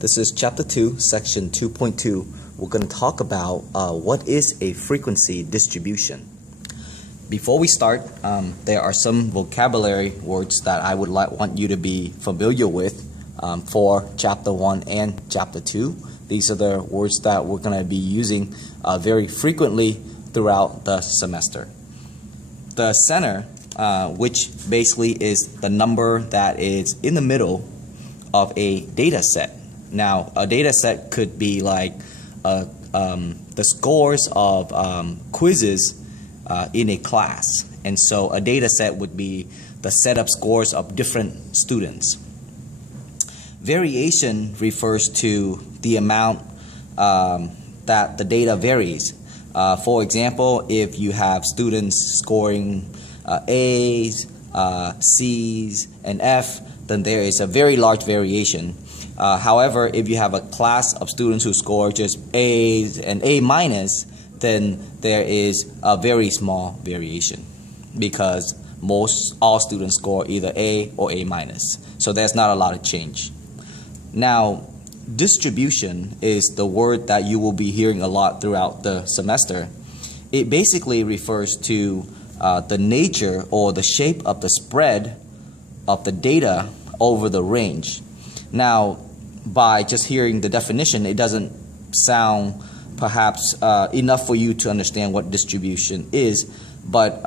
This is Chapter 2, Section 2.2. We're going to talk about what is a frequency distribution. Before we start, there are some vocabulary words that I would want you to be familiar with for Chapter 1 and Chapter 2. These are the words that we're going to be using very frequently throughout the semester. The center, which basically is the number that is in the middle of a data set. Now, a data set could be like the scores of quizzes in a class. And so a data set would be the set of scores of different students. Variation refers to the amount that the data varies. For example, if you have students scoring A's, C's, and F, then there is a very large variation. However, if you have a class of students who score just A's and A minus, then there is a very small variation because all students score either A or A minus. So there's not a lot of change. Now, distribution is the word that you will be hearing a lot throughout the semester. It basically refers to the nature or the shape of the spread of the data over the range. Now, by just hearing the definition, it doesn't sound perhaps enough for you to understand what distribution is, but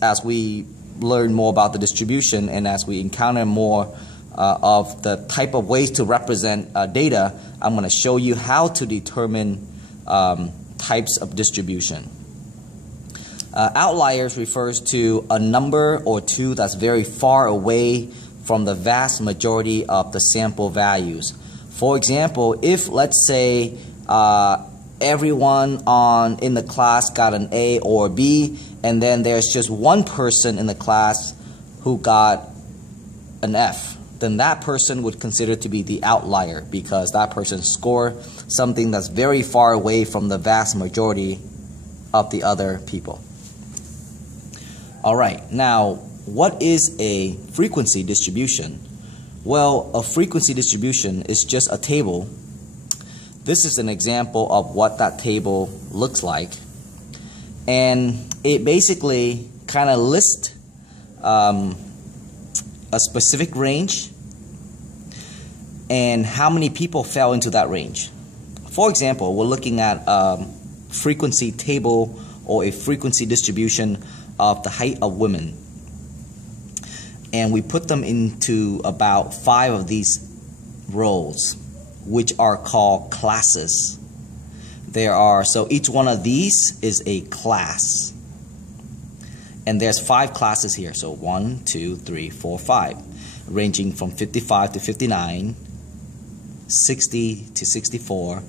as we learn more about the distribution and as we encounter more of the type of ways to represent data, I'm going to show you how to determine types of distribution. Outliers refers to a number or two that's very far away from the vast majority of the sample values. For example, if let's say everyone in the class got an A or a B, and then there's just one person in the class who got an F, then that person would consider to be the outlier because that person scored something that's very far away from the vast majority of the other people. All right, now what is a frequency distribution? Well, a frequency distribution is just a table. This is an example of what that table looks like. And it basically kind of lists a specific range and how many people fell into that range. For example, we're looking at a frequency table or a frequency distribution of the height of women. And we put them into about 5 of these rows, which are called classes. So each one of these is a class. And there's 5 classes here. So 1, 2, 3, 4, 5, ranging from 55 to 59, 60 to 64.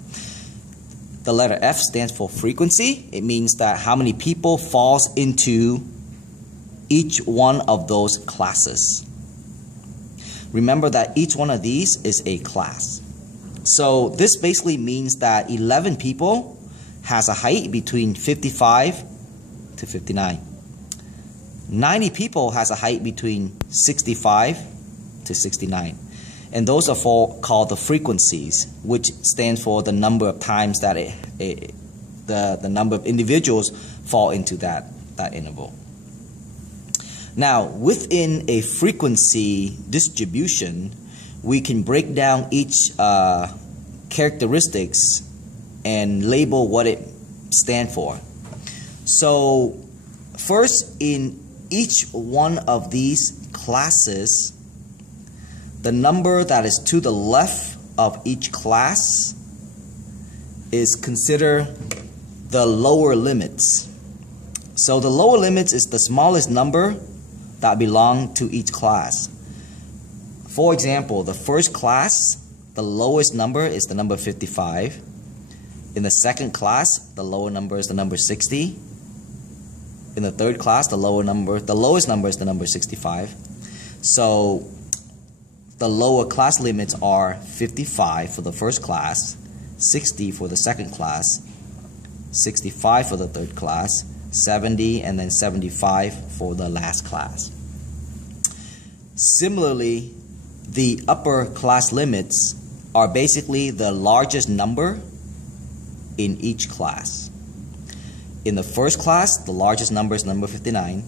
The letter F stands for frequency. It means that how many people falls into each one of those classes. Remember that each one of these is a class. So this basically means that 11 people has a height between 55 to 59. 90 people has a height between 65 to 69. And those are called the frequencies, which stands for the number of times that the number of individuals fall into that interval. Now, within a frequency distribution, we can break down each characteristics and label what it stands for. So, first, in each one of these classes, the number that is to the left of each class is considered the lower limits. So the lower limits is the smallest number that belong to each class. For example, the first class, the lowest number is the number 55. In the second class, the lower number is the number 60. In the third class, the lowest number is the number 65. So the lower class limits are 55 for the first class, 60 for the second class, 65 for the third class, 70, and then 75 for the last class. Similarly, the upper class limits are basically the largest number in each class. In the first class, the largest number is number 59.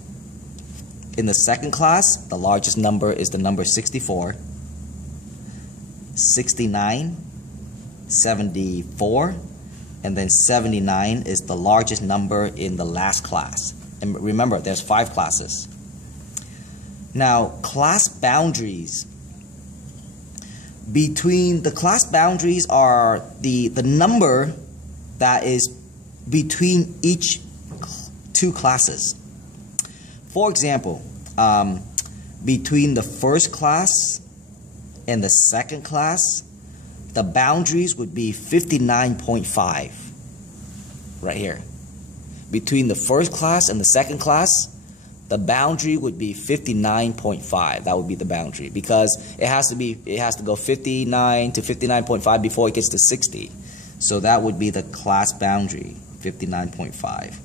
In the second class, the largest number is the number 64, 69, 74, and then 79 is the largest number in the last class. And remember, there's 5 classes. Now, class boundaries. Between the class boundaries are the number that is between each 2 classes. For example, between the first class and the second class, the boundaries would be 59.5 right here. Between the first class and the second class, the boundary would be 59.5. That would be the boundary, because it has to go 59 to 59.5 before it gets to 60. So that would be the class boundary, 59.5.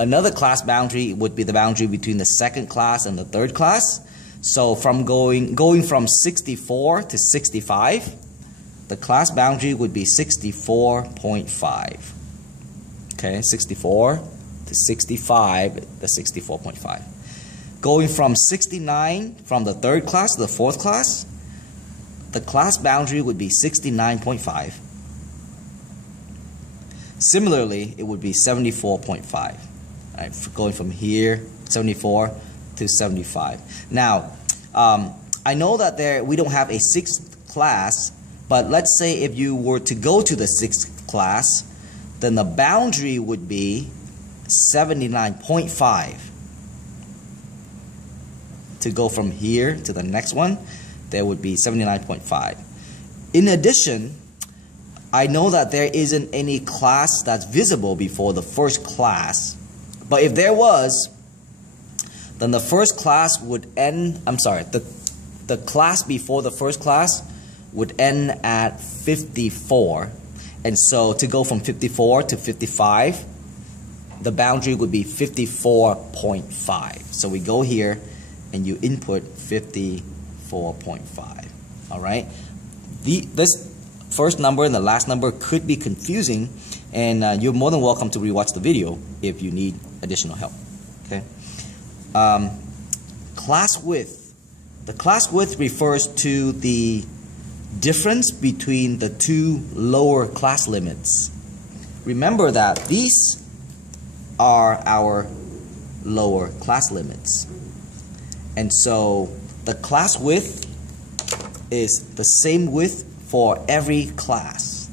Another class boundary would be the boundary between the second class and the third class. So from going from 64 to 65, the class boundary would be 64.5. Okay, 64 to 65, the 64.5. Going from 69 from the third class to the fourth class, the class boundary would be 69.5. Similarly, it would be 74.5. Right, going from here, 74 to 75. Now, I know that we don't have a 6th class, but let's say if you were to go to the 6th class, then the boundary would be 79.5. To go from here to the next one, there would be 79.5. In addition, I know that there isn't any class that's visible before the first class, but if there was, then the first class would end, the class before the first class would end at 54. And so to go from 54 to 55, the boundary would be 54.5. So we go here and you input 54.5. All right? This first number and the last number could be confusing, and you're more than welcome to rewatch the video if you need additional help. Okay? Class width. The class width refers to the difference between the 2 lower class limits. Remember that these are our lower class limits. And so the class width is the same width for every class.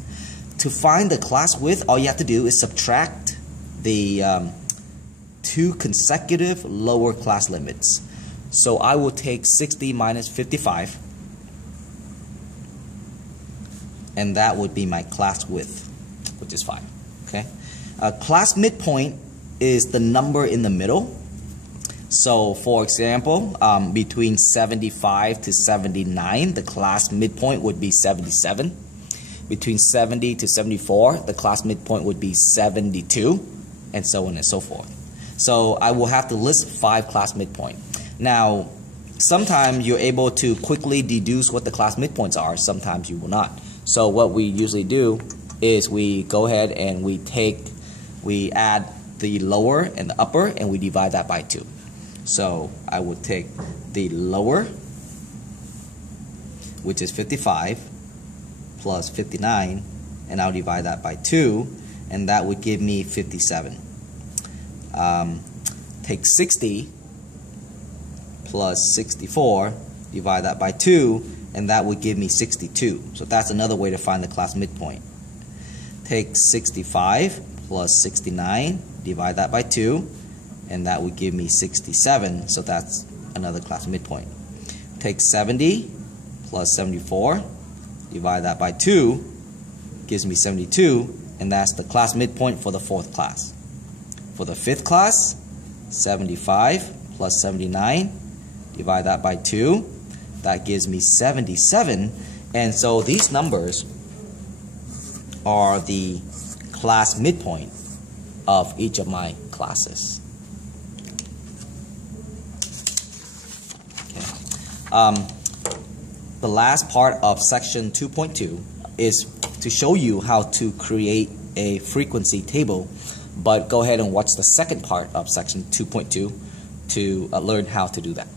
To find the class width, all you have to do is subtract the 2 consecutive lower class limits. So I will take 60 minus 55, and that would be my class width, which is 5. Okay? Class midpoint is the number in the middle. So for example, between 75 to 79, the class midpoint would be 77. Between 70 to 74, the class midpoint would be 72, and so on and so forth. So I will have to list 5 class midpoint. Now, sometimes you're able to quickly deduce what the class midpoints are, sometimes you will not. So what we usually do is we go ahead and we add the lower and the upper, and we divide that by 2. So I would take the lower, which is 55, plus 59, and I'll divide that by 2, and that would give me 57. Take 60 plus 64, divide that by 2, and that would give me 62. So that's another way to find the class midpoint. Take 65 plus 69, divide that by 2, and that would give me 67. So that's another class midpoint. Take 70 plus 74, divide that by 2, gives me 72, and that's the class midpoint for the 4th class. For the 5th class, 75 plus 79, divide that by 2, that gives me 77. And so these numbers are the class midpoint of each of my classes. Okay. the last part of section 2.2 is to show you how to create a frequency table, but go ahead and watch the second part of section 2.2 to learn how to do that.